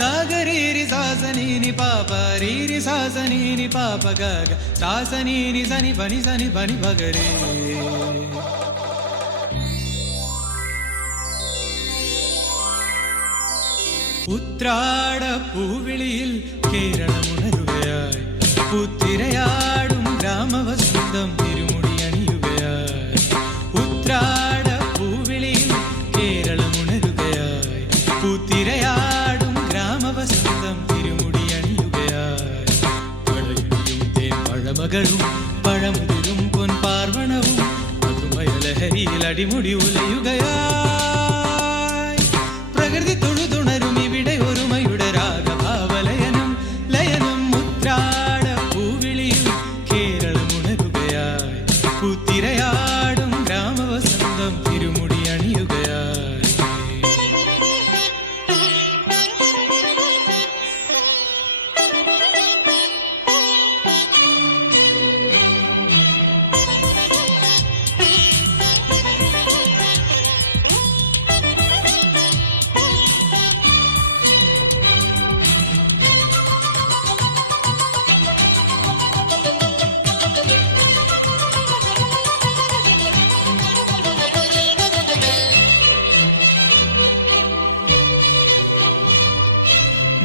గగరీరి సాసనీని పాప రీరి సాసనీని పాప గగ సాసనీని సని పని పగరే. ഉത്രാട പൂവിളിയിൽ കേരളമുണരുകയായി പുത്തിരയാടും ഗ്രാമവസന്തം തിരുമുടി അണിയുകയായി. ഉത്രാട പൂവിളിയിൽ കേരളമുണരുകയായി പുത്തിരയാടും ഗ്രാമവസന്തം തിരുമുടി അണിയുകയായി. പഴയിടിയും തേൻ പഴമകളും പഴമുതിരും പൊൻ പാർവണവും മധുമയലഹരിയിൽ അടിമുടി ഉലയുകയായി. പ്രകൃതി തൊഴുതുണരും ഇവിടെ ഒരുമയുടെ രാഗഭാവലയനം ലയനം. ഉത്രാട പൂവിളിയിൽ കേരളമുണരുകയായി പുത്തിരയാടും ഗ്രാമവസന്തം തിരുമുടി അണിയുകയായി.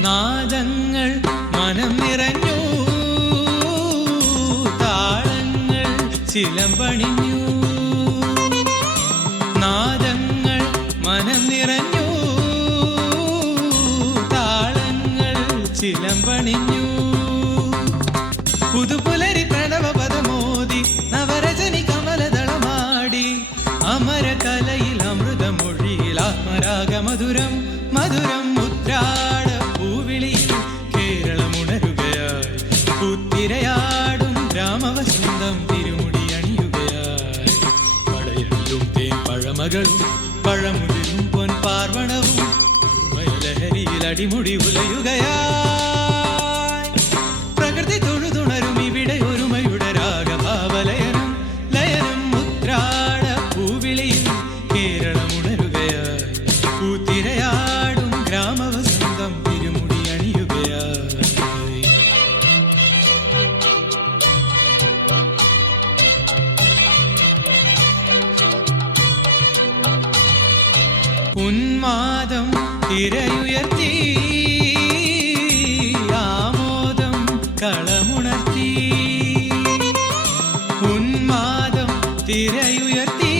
നാദങ്ങൾ മനം നിറഞ്ഞു, താളങ്ങൾ ചിലമ്പണിഞ്ഞു. നാദങ്ങൾ മനം നിറഞ്ഞു, താളങ്ങൾ ചിലമ്പണിഞ്ഞു. പുതുപുലരി പ്രണവപദമോദി നവരജനി കമലദളമാടി. അമരകലയിൽ അമൃതമൊഴിയിൽ ആത്മരാഗമധുരം മധുരം. ഉത്രാട പൂവിളിയിൽ കേരളമുണരുകയായി പുത്തിരയാടും ഗ്രാമവസന്തം തിരുമുടി അണിയുകയായി. പടയണിയും തേൻ പഴമകളും പഴമുതിരും പൊൻ പാർവണവും മയലഹരിയിൽ അടിമുടി ഉലയുകയായി. പ്രകൃതി തൊഴുതുണരും ഇവിടെ ഒരുമയുടെ രാഗഭാവലയനം ലയനം. ഉത്രാട പൂവിളിയിൽ കേരളമുണരുകയായി പുത്തിരയാടും ഗ്രാമവസന്തം തിരുമുടി അണിയുകയായി. ഉന്മാദം തിരയുയർത്തി ആമോദം കളമുണർത്തി. ഉന്മാദം തിരയുയർത്തി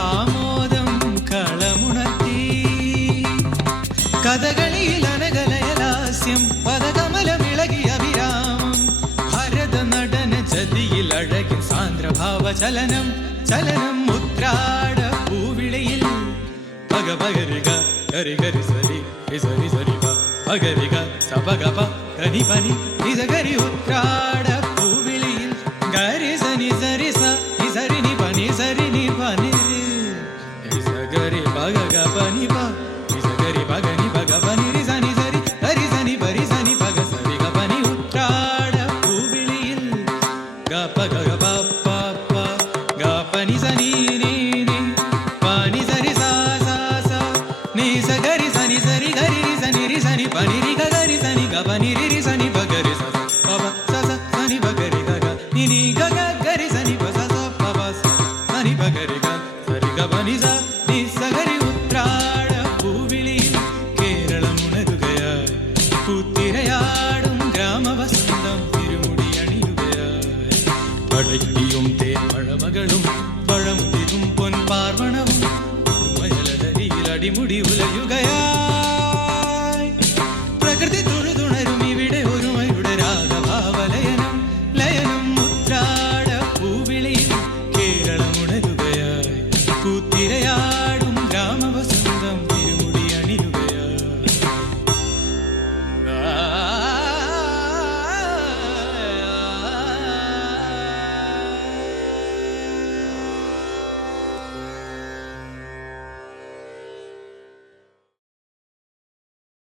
ആമോദം കളമുണർത്തി. കഥകളിയിൽ അനകലയലാസ്യം പദകമലമിളകിയ വിരാമം. ഭരത നടന ചതിയിൽ അഴകിൻ സാന്ദ്രഭാവ ചലനം ചലനം. ഉത്രാട പൂവിളിയിൽ പഗ പഗരിക ഗരി ഗരി സരി സരി സരി പഗരിക സപഗപ ധനി പനി നിസ ഗരി. ഉത്രാട പൂവിളിയിൽ ഗരി സനി സരി സരി നി പനി സരി നി പനി നിസ ഗരി പഗ ഗ പനി പ നിസ ഗരി പഗ നി പഗ പനി രി സനി സരി ഹരി സനി പരി സനി പഗ സരി ഗ പനി. ഉത്രാട പൂവിളിയിൽ ഗ പഗ ഗ പ പ പ ഗ പനി സനി നി നി പനി സരി സ സ സ നി സ ഗരി സനി സരി ഗരി രി സനി രി സനി പനി രി ഗ ഗരി സനി ഗ പനി രി രി സനി പ ഗരി സ സ പ പ സ സ സനി പ ഗരി ഗ ഗ നി നി ഗ ഗ ഗരി സനി പ സ സ പ പ സനി പ ഗരി ഗ സരി ഗ പനി സ നി സ ഗരി. ഉത്രാട പൂവിളിയിൽ കേരളമുണരുകയായി